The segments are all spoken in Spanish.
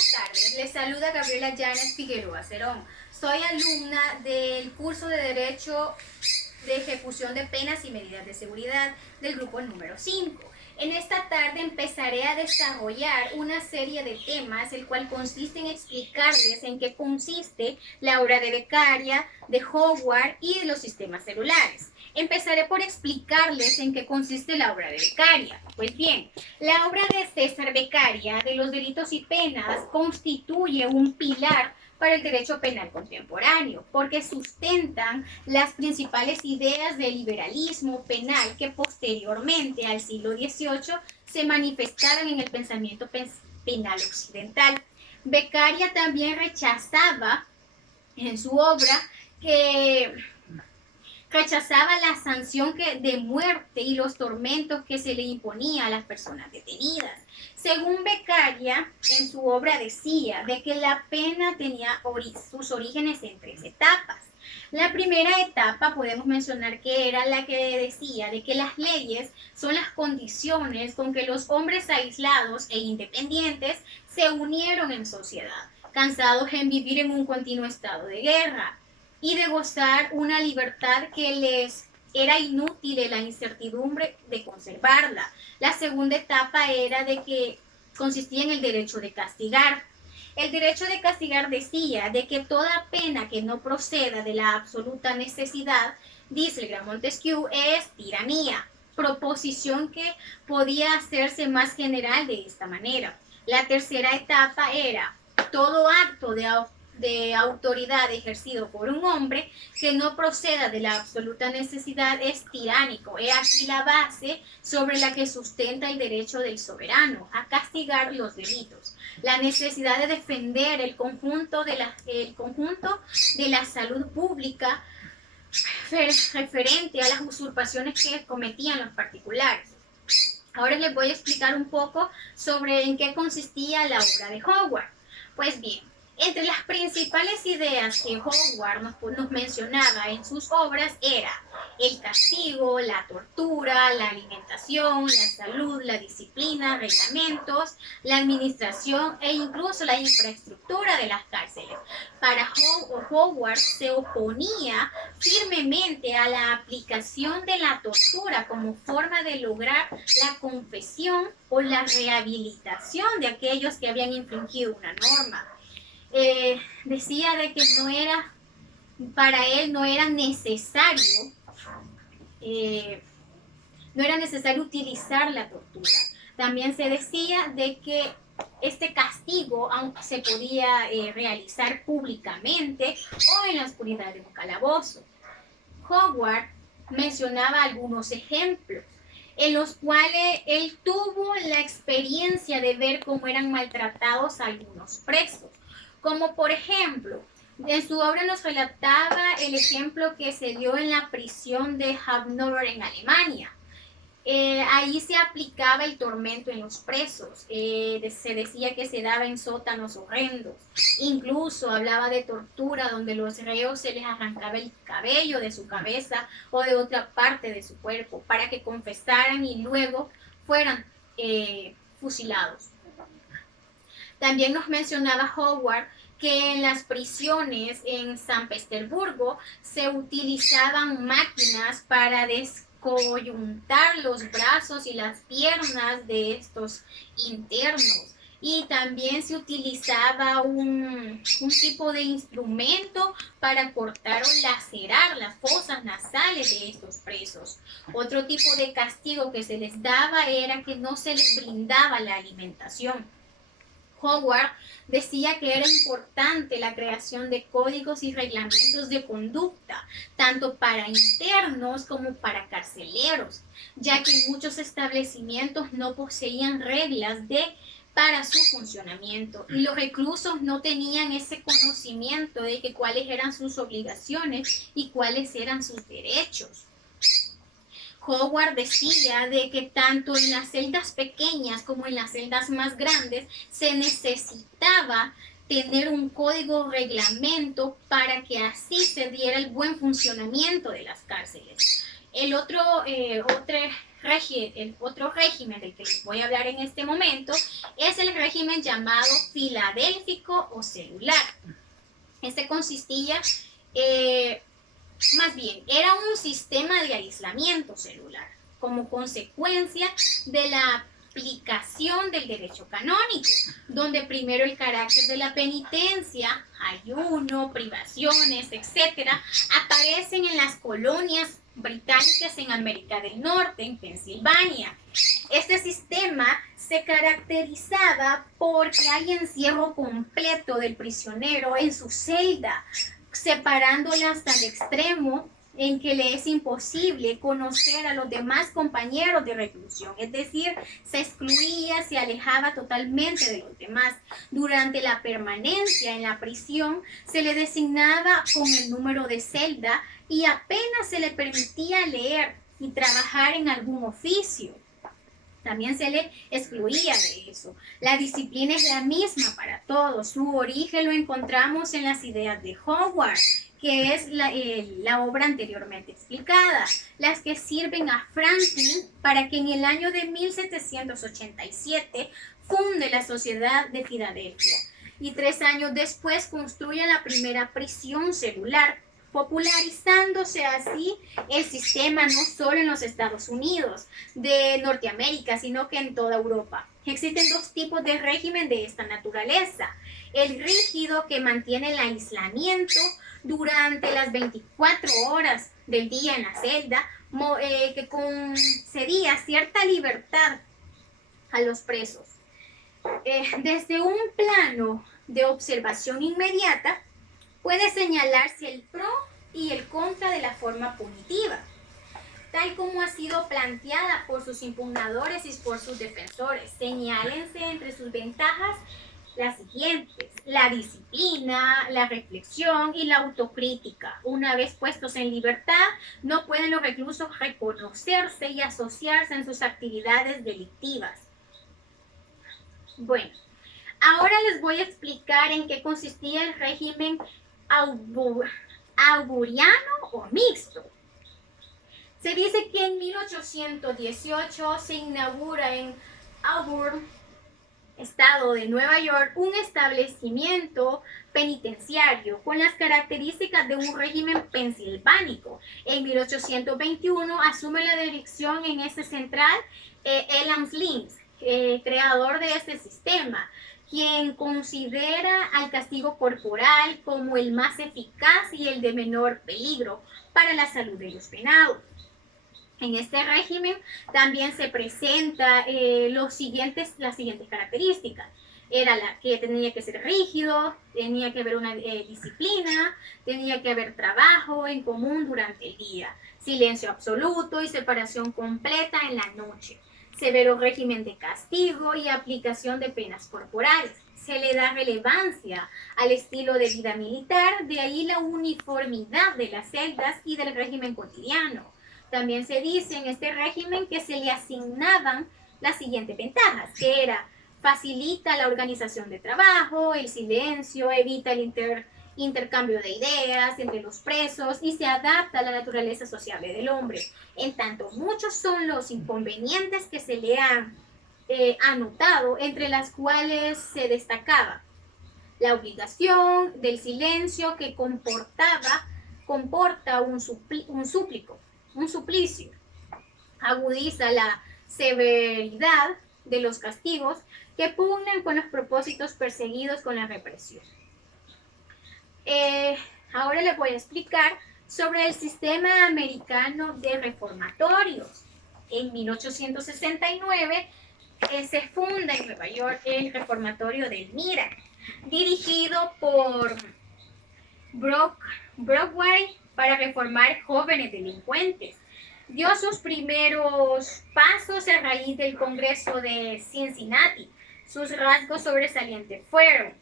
Buenas tardes, les saluda Gabriela Llanes Figueroa Cerón. Soy alumna del curso de Derecho de Ejecución de Penas y Medidas de Seguridad del grupo número 5. En esta tarde empezaré a desarrollar una serie de temas, el cual consiste en explicarles en qué consiste la obra de Beccaria, de Howard y de los sistemas celulares. Empezaré por explicarles en qué consiste la obra de Beccaria. Pues bien, la obra de César Beccaria de los delitos y penas constituye un pilar para el derecho penal contemporáneo, porque sustentan las principales ideas del liberalismo penal que posteriormente al siglo XVIII se manifestaron en el pensamiento penal occidental. Beccaria también rechazaba en su obra la sanción de muerte y los tormentos que se le imponía a las personas detenidas. Según Beccaria, en su obra decía de que la pena tenía sus orígenes en 3 etapas. La primera etapa podemos mencionar que era la que decía de que las leyes son las condiciones con que los hombres aislados e independientes se unieron en sociedad, cansados en vivir en un continuo estado de guerra y de gozar una libertad que les era inútil en la incertidumbre de conservarla. La segunda etapa era de que consistía en el derecho de castigar. El derecho de castigar decía de que toda pena que no proceda de la absoluta necesidad, dice el gran Montesquieu, es tiranía, proposición que podía hacerse más general de esta manera. La tercera etapa era todo acto de autoridad ejercido por un hombre que no proceda de la absoluta necesidad es tiránico. He aquí la base sobre la que sustenta el derecho del soberano a castigar los delitos. La necesidad de defender el conjunto de la salud pública referente a las usurpaciones que cometían los particulares. Ahora les voy a explicar un poco sobre en qué consistía la obra de Howard. Pues bien, entre las principales ideas que Howard nos mencionaba en sus obras era el castigo, la tortura, la alimentación, la salud, la disciplina, reglamentos, la administración e incluso la infraestructura de las cárceles. Para Howard se oponía firmemente a la aplicación de la tortura como forma de lograr la confesión o la rehabilitación de aquellos que habían infringido una norma. Decía de que para él no era necesario utilizar la tortura. También se decía de que este castigo se podía realizar públicamente o en la oscuridad de un calabozo. Howard mencionaba algunos ejemplos en los cuales él tuvo la experiencia de ver cómo eran maltratados algunos presos. Como por ejemplo, en su obra nos relataba el ejemplo que se dio en la prisión de Hannover en Alemania. Ahí se aplicaba el tormento en los presos, se decía que se daba en sótanos horrendos, incluso hablaba de tortura donde los reos se les arrancaba el cabello de su cabeza o de otra parte de su cuerpo para que confesaran y luego fueran fusilados. También nos mencionaba Howard que en las prisiones en San Petersburgo se utilizaban máquinas para descoyuntar los brazos y las piernas de estos internos. Y también se utilizaba un tipo de instrumento para cortar o lacerar las fosas nasales de estos presos. Otro tipo de castigo que se les daba era que no se les brindaba la alimentación. Howard decía que era importante la creación de códigos y reglamentos de conducta, tanto para internos como para carceleros, ya que muchos establecimientos no poseían reglas para su funcionamiento y los reclusos no tenían ese conocimiento de que cuáles eran sus obligaciones y cuáles eran sus derechos. Howard decía de que tanto en las celdas pequeñas como en las celdas más grandes se necesitaba tener un código reglamento para que así se diera el buen funcionamiento de las cárceles. Otra el otro régimen del que les voy a hablar en este momento es el régimen llamado filadélfico o celular. Este consistía, más bien, era un sistema de aislamiento celular como consecuencia de la aplicación del derecho canónico, donde primero el carácter de la penitencia, ayuno, privaciones, etcétera, aparecen en las colonias británicas en América del Norte, en Pensilvania. Este sistema se caracterizaba porque hay encierro completo del prisionero en su celda, separándola hasta el extremo en que le es imposible conocer a los demás compañeros de reclusión, es decir, se excluía, se alejaba totalmente de los demás. Durante la permanencia en la prisión se le designaba con el número de celda y apenas se le permitía leer y trabajar en algún oficio. También se le excluía de eso. La disciplina es la misma para todos. Su origen lo encontramos en las ideas de Howard, que es la obra anteriormente explicada, las que sirven a Franklin para que en el año de 1787 funde la Sociedad de Filadelfia y 3 años después construye la primera prisión celular, popularizándose así el sistema no solo en los Estados Unidos de Norteamérica, sino que en toda Europa. Existen 2 tipos de régimen de esta naturaleza: el rígido, que mantiene el aislamiento durante las 24 horas del día en la celda, que concedía cierta libertad a los presos. Desde un plano de observación inmediata, puede señalarse el pro y el contra de la forma punitiva, tal como ha sido planteada por sus impugnadores y por sus defensores. Señálense entre sus ventajas las siguientes: la disciplina, la reflexión y la autocrítica. Una vez puestos en libertad, no pueden los reclusos reconocerse y asociarse en sus actividades delictivas. Bueno, ahora les voy a explicar en qué consistía el régimen auguriano o mixto. Se dice que en 1818 se inaugura en Auburn, estado de Nueva York, un establecimiento penitenciario con las características de un régimen pensilvánico. En 1821 asume la dirección en este central Elam Slings, creador de este sistema, quien considera al castigo corporal como el más eficaz y el de menor peligro para la salud de los penados. En este régimen también se presenta las siguientes características. Era la que tenía que ser rígido, tenía que haber una disciplina, tenía que haber trabajo en común durante el día, silencio absoluto y separación completa en la noche, severo régimen de castigo y aplicación de penas corporales. Se le da relevancia al estilo de vida militar, de ahí la uniformidad de las celdas y del régimen cotidiano. También se dice en este régimen que se le asignaban las siguientes ventajas, que era: facilita la organización de trabajo, el silencio, evita el intercambio de ideas entre los presos y se adapta a la naturaleza sociable del hombre. En tanto, muchos son los inconvenientes que se le han anotado, entre las cuales se destacaba la obligación del silencio, que comporta un suplicio, agudiza la severidad de los castigos que pugnan con los propósitos perseguidos con la represión. Ahora les voy a explicar sobre el sistema americano de reformatorios. En 1869 se funda en Nueva York el reformatorio de Elmira, dirigido por Brockway para reformar jóvenes delincuentes. Dio sus primeros pasos a raíz del Congreso de Cincinnati. Sus rasgos sobresalientes fueron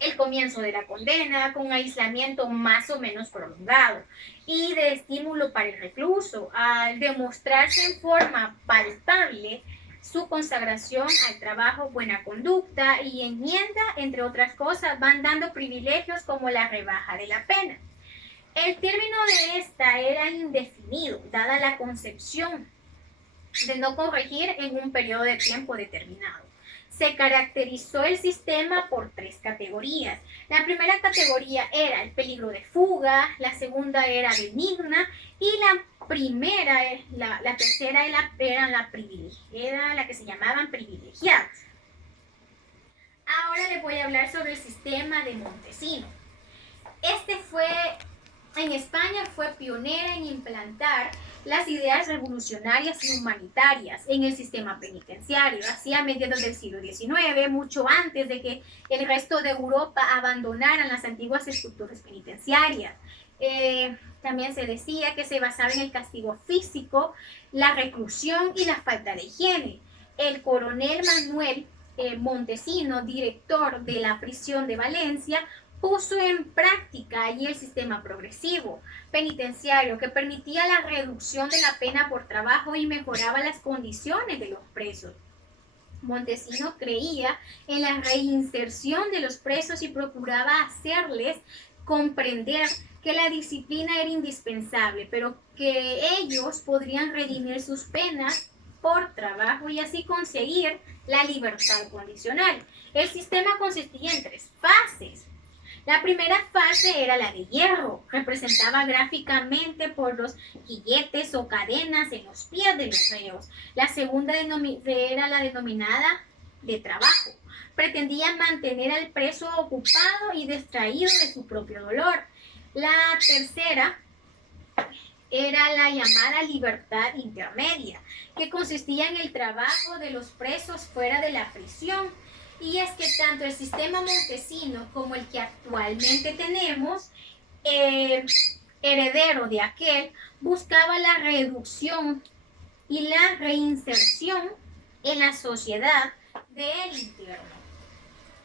el comienzo de la condena, con aislamiento más o menos prolongado y de estímulo para el recluso, al demostrarse en forma palpable su consagración al trabajo, buena conducta y enmienda, entre otras cosas, van dando privilegios como la rebaja de la pena. El término de esta era indefinido, dada la concepción de no corregir en un periodo de tiempo determinado. Se caracterizó el sistema por 3 categorías. La primera categoría era el peligro de fuga, la segunda era benigna y la tercera era la que se llamaban privilegiadas. Ahora les voy a hablar sobre el sistema de Montesino. En España fue pionera en implantar las ideas revolucionarias y humanitarias en el sistema penitenciario, así a mediados del siglo XIX, mucho antes de que el resto de Europa abandonaran las antiguas estructuras penitenciarias. También se decía que se basaba en el castigo físico, la reclusión y la falta de higiene. El coronel Manuel Montesino, director de la prisión de Valencia, puso en práctica allí el sistema progresivo penitenciario que permitía la reducción de la pena por trabajo y mejoraba las condiciones de los presos. Montesino creía en la reinserción de los presos y procuraba hacerles comprender que la disciplina era indispensable, pero que ellos podrían redimir sus penas por trabajo y así conseguir la libertad condicional. El sistema consistía en 3 fases. La primera fase era la de hierro, representaba gráficamente por los guilletes o cadenas en los pies de los reos. La segunda era la denominada de trabajo. Pretendía mantener al preso ocupado y distraído de su propio dolor. La tercera era la llamada libertad intermedia, que consistía en el trabajo de los presos fuera de la prisión. Y es que tanto el sistema Montesino como el que actualmente tenemos, heredero de aquel, buscaba la reducción y la reinserción en la sociedad del interno.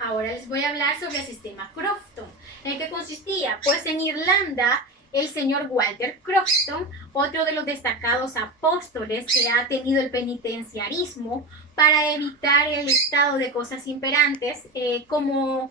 Ahora les voy a hablar sobre el sistema Crofton. ¿En qué consistía? Pues en Irlanda, el señor Walter Crofton, otro de los destacados apóstoles que ha tenido el penitenciarismo para evitar el estado de cosas imperantes, tomó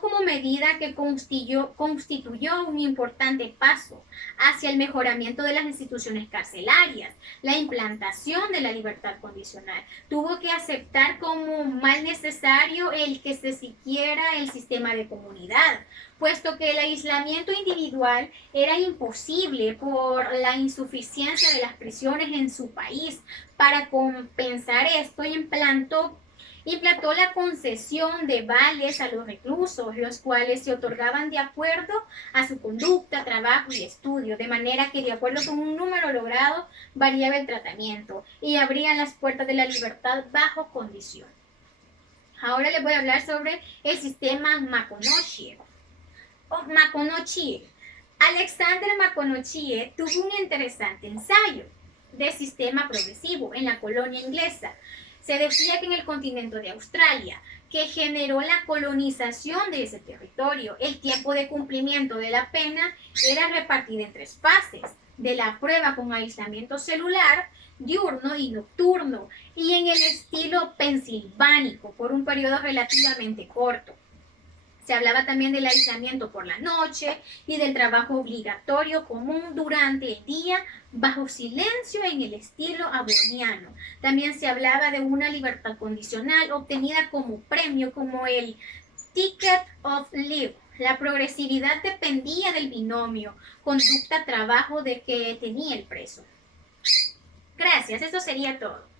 como medida que constituyó un importante paso hacia el mejoramiento de las instituciones carcelarias, la implantación de la libertad condicional. Tuvo que aceptar como mal necesario el que se siguiera el sistema de comunidad, puesto que el aislamiento individual era imposible por la insuficiencia de las prisiones en su país. Para compensar esto, implantó la concesión de vales a los reclusos, los cuales se otorgaban de acuerdo a su conducta, trabajo y estudio, de manera que de acuerdo con un número logrado variaba el tratamiento y abrían las puertas de la libertad bajo condición. Ahora les voy a hablar sobre el sistema Maconochie. Alexander Maconochie tuvo un interesante ensayo de sistema progresivo en la colonia inglesa. Se decía que en el continente de Australia, que generó la colonización de ese territorio, el tiempo de cumplimiento de la pena era repartido en 3 fases, de la prueba con aislamiento celular, diurno y nocturno, y en el estilo pensilvánico, por un periodo relativamente corto. Se hablaba también del aislamiento por la noche y del trabajo obligatorio común durante el día bajo silencio en el estilo aborniano. También se hablaba de una libertad condicional obtenida como premio, como el Ticket of Leave. La progresividad dependía del binomio conducta-trabajo de que tenía el preso. Gracias, eso sería todo.